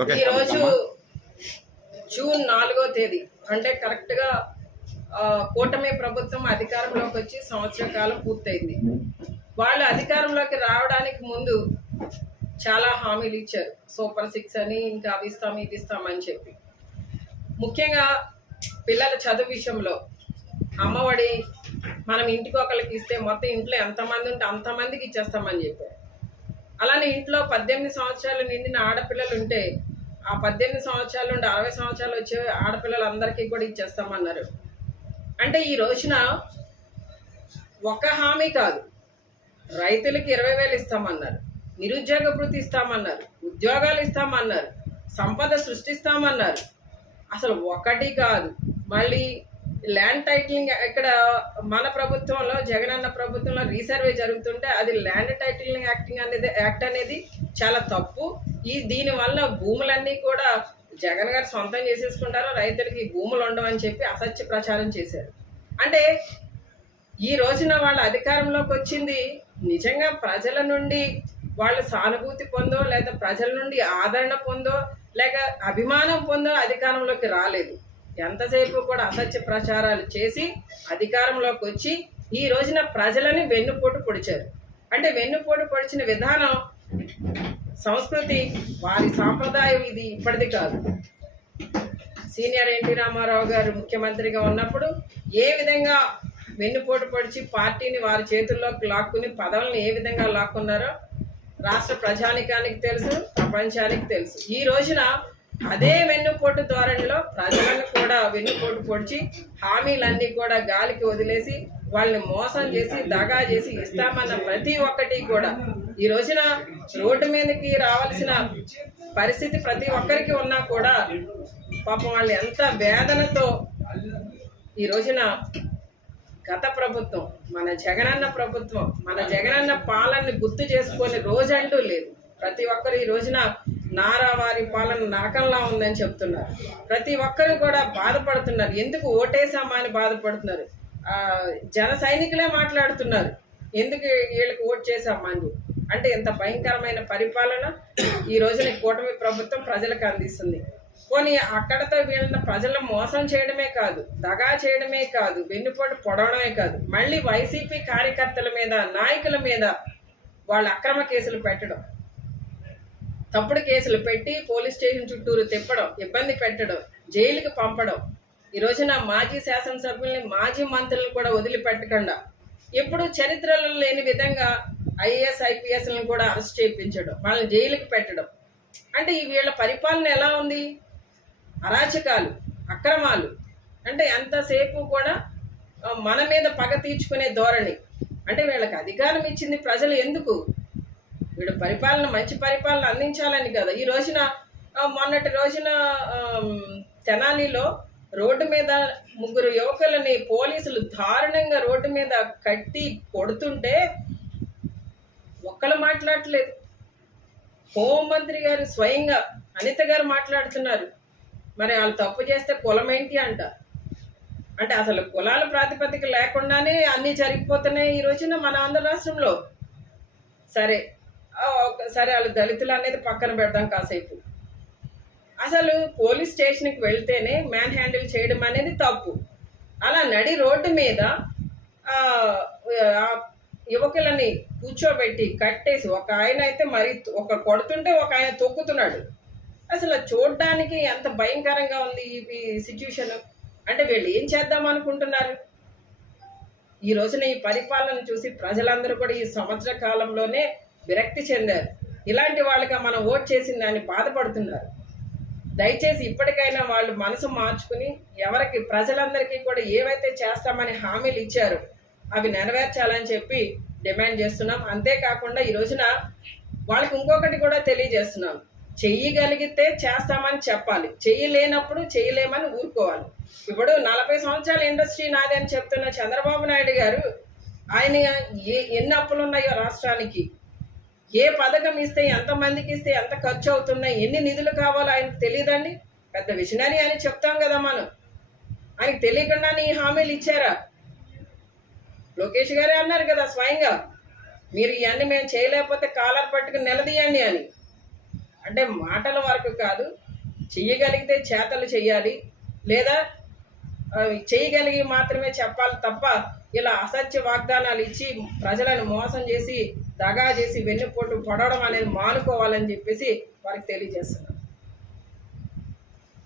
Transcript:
ఈరోజు జూన్ 4వ తేదీ అంటే కరెక్ట్గా కూటమి ప్రభుత్వం అధికారంలోకి వచ్చి సంవత్సర కాలం పూర్తయింది. వాళ్ళు అధికారంలోకి రావడానికి ముందు చాలా హామీలు ఇచ్చారు. సూపర్ 6 అని, ఇంకా అవి ఇస్తాం ఇది ఇస్తామని చెప్పి. ముఖ్యంగా పిల్లల చదువు విషయంలో అమ్మఒడి మనం ఇంటికి ఒకరికి ఇస్తే మొత్తం ఇంట్లో ఎంతమంది ఉంటే అంతమందికి ఇచ్చేస్తామని చెప్పారు. అలానే ఇంట్లో 18 సంవత్సరాలు నిండిన ఆడపిల్లలు ఉంటే ఆ 18 సంవత్సరాల నుండి 60 సంవత్సరాలు వచ్చే ఆడపిల్లలందరికీ కూడా ఇచ్చేస్తామన్నారు. అంటే ఈ రోజున ఒక హామీ కాదు, రైతులకి 20,000 ఇస్తామన్నారు, నిరుద్యోగ భృతి ఇస్తామన్నారు, ఉద్యోగాలు ఇస్తామన్నారు, సంపద సృష్టిస్తామన్నారు. అసలు ఒకటి కాదు. మళ్ళీ ల్యాండ్ టైటిలింగ్ ఇక్కడ మన ప్రభుత్వంలో జగనన్న ప్రభుత్వంలో రీసర్వే జరుగుతుంటే అది ల్యాండ్ టైటిలింగ్ యాక్ట్ అనేది చాలా తప్పు. దీనివల్ల భూములన్నీ కూడా జగన్ గారు సొంతం చేసేసుకుంటారు, రైతులకి భూములు ఉండవని చెప్పి అసత్య ప్రచారం చేశారు. అంటే ఈ రోజున వాళ్ళ అధికారంలోకి వచ్చింది నిజంగా ప్రజల నుండి వాళ్ళు సానుభూతి పొందో, లేదా ప్రజల నుండి ఆదరణ పొందో, లేక అభిమానం పొందో అధికారంలోకి రాలేదు. ఎంతసేపు కూడా అసత్య ప్రచారాలు చేసి అధికారంలోకి వచ్చి ఈ రోజున ప్రజలని వెన్నుపోటు పొడిచారు. అంటే వెన్నుపోటు పొడిచిన విధానం, సంస్కృతి, వారి సాంప్రదాయం ఇది ఇప్పటిది కాదు. సీనియర్ ఎన్టీ రామారావు గారు ముఖ్యమంత్రిగా ఉన్నప్పుడు ఏ విధంగా వెన్నుపోటు పొడిచి పార్టీని వారి చేతుల్లోకి లాక్కుని పదవులను ఏ విధంగా లాక్కున్నారో రాష్ట్ర ప్రజానికానికి తెలుసు, ప్రపంచానికి తెలుసు. ఈ రోజున అదే వెన్నుపోటు ధోరణిలో ప్రజలను కూడా వెన్నుపోటు పొడిచి హామీలన్నీ కూడా గాలికి వదిలేసి వాళ్ళని మోసం చేసి దగా చేసి ఇస్తామన్న ప్రతి ఒక్కటి కూడా ఈ రోజున రోడ్డు మీదకి రావాల్సిన పరిస్థితి ప్రతి ఒక్కరికి ఉన్నా కూడా పాపం వాళ్ళు ఎంత వేదనతో ఈ రోజున గత ప్రభుత్వం, మన జగనన్న ప్రభుత్వం, మన జగనన్న పాలనని గుర్తు చేసుకొని రోజంటూ లేదు. ప్రతి ఒక్కరు ఈ రోజున నారావారి పాలన నరకంలా ఉందని చెప్తున్నారు. ప్రతి ఒక్కరు కూడా బాధపడుతున్నారు. ఎందుకు ఓటేసామా అని బాధపడుతున్నారు. జన సైనికులే మాట్లాడుతున్నారు, ఎందుకు వీళ్ళకి ఓటు చేసామా అని. అంటే ఎంత భయంకరమైన పరిపాలన ఈ రోజున కూటమి ప్రభుత్వం ప్రజలకు అందిస్తుంది. పోనీ అక్కడతో వీళ్ళని ప్రజలను మోసం చేయడమే కాదు, దగా చేయడమే కాదు, వెన్నుపోటు పొడవడమే కాదు, మళ్ళీ వైసీపీ కార్యకర్తల మీద, నాయకుల మీద వాళ్ళ అక్రమ కేసులు పెట్టడం, తప్పుడు కేసులు పెట్టి పోలీస్ స్టేషన్ చుట్టూరు తిప్పడం, ఇబ్బంది పెట్టడం, జైలుకి పంపడం. ఈ రోజున మాజీ శాసనసభ్యుల్ని, మాజీ మంత్రులను కూడా వదిలిపెట్టకుండా ఎప్పుడు చరిత్రలో లేని విధంగా ఐఏఎస్ ఐపీఎస్లను కూడా అరెస్ట్ చేయించడం, వాళ్ళని జైలుకి పెట్టడం. అంటే వీళ్ళ పరిపాలన ఎలా ఉంది? అరాచకాలు, అక్రమాలు. అంటే ఎంతసేపు కూడా మన మీద పగ తీర్చుకునే ధోరణి. అంటే వీళ్ళకి అధికారం ఇచ్చింది ప్రజలు ఎందుకు? వీడు పరిపాలన, మంచి పరిపాలన అందించాలని కదా. ఈ రోజున మొన్నటి రోజున తెనాలిలో రోడ్డు మీద 3 యువకులని పోలీసులు దారుణంగా రోడ్డు మీద కట్టి కొడుతుంటే ఒక్కళ్ళు మాట్లాడట్లేదు. హోంమంత్రి గారు స్వయంగా అనిత గారు మాట్లాడుతున్నారు. మరి వాళ్ళు తప్పు చేస్తే కులం ఏంటి అంట. అంటే అసలు కులాల ప్రాతిపదిక లేకుండానే అన్నీ జరిగిపోతున్నాయి ఈ రోజున మన ఆంధ్ర రాష్ట్రంలో. సరే వాళ్ళు దళితులు అనేది పక్కన పెడదాం కాసేపు. అసలు పోలీస్ స్టేషన్కి వెళ్తేనే మ్యాన్ హ్యాండిల్ చేయడం అనేది తప్పు. అలా నడి రోడ్డు మీద యువకులని కూర్చోబెట్టి కట్టేసి, ఒక ఆయన అయితే మరి ఒక కొడుతుంటే ఒక ఆయన తొక్కుతున్నాడు. అసలు చూడడానికి ఎంత భయంకరంగా ఉంది ఈ సిచ్యువేషన్. అంటే వీళ్ళు ఏం చేద్దాం అనుకుంటున్నారు? ఈ రోజున ఈ పరిపాలన చూసి ప్రజలందరూ కూడా ఈ సంవత్సర కాలంలోనే విరక్తి చెందారు. ఇలాంటి వాళ్ళకి మనం ఓట్ చేసిన దాన్ని బాధపడుతున్నారు. దయచేసి ఇప్పటికైనా వాళ్ళు మనసు మార్చుకుని ఎవరికి, ప్రజలందరికీ కూడా ఏవైతే చేస్తామని హామీలు ఇచ్చారో అవి నెరవేర్చాలని చెప్పి డిమాండ్ చేస్తున్నాం. అంతేకాకుండా ఈ రోజున వాళ్ళకి ఇంకొకటి కూడా తెలియజేస్తున్నాం. చెయ్యగలిగితే చేస్తామని చెప్పాలి, చెయ్యలేనప్పుడు చెయ్యలేమని ఊరుకోవాలి. ఇప్పుడు 40 సంవత్సరాల ఇండస్ట్రీ నాది అని చెప్తున్న చంద్రబాబు నాయుడు గారు, ఆయన ఎన్ని అప్పులు ఉన్నాయో రాష్ట్రానికి, ఏ పథకం ఇస్తే, ఎంతమందికి ఇస్తే ఎంత ఖర్చు అవుతున్నాయి, ఎన్ని నిధులు కావాలో ఆయనకు తెలియదండి. పెద్ద విషనరీ అని చెప్తాం కదా మనం. ఆయనకు తెలియకుండానే ఈ హామీలు ఇచ్చారా? లోకేష్ గారే అన్నారు కదా స్వయంగా, మీరు ఇవన్నీ మేము చేయలేకపోతే కాలర్ పట్టుకుని నిలదీయండి అని. అంటే మాటల వరకు కాదు, చెయ్యగలిగితే చేతలు చెయ్యాలి, లేదా చేయగలిగి మాత్రమే చెప్పాలి తప్ప ఇలా అసత్య వాగ్దానాలు ఇచ్చి ప్రజలను మోసం చేసి దగా చేసి వెన్నుపోటు పడడం అనేది మానుకోవాలని చెప్పేసి వారికి తెలియజేస్తున్నారు.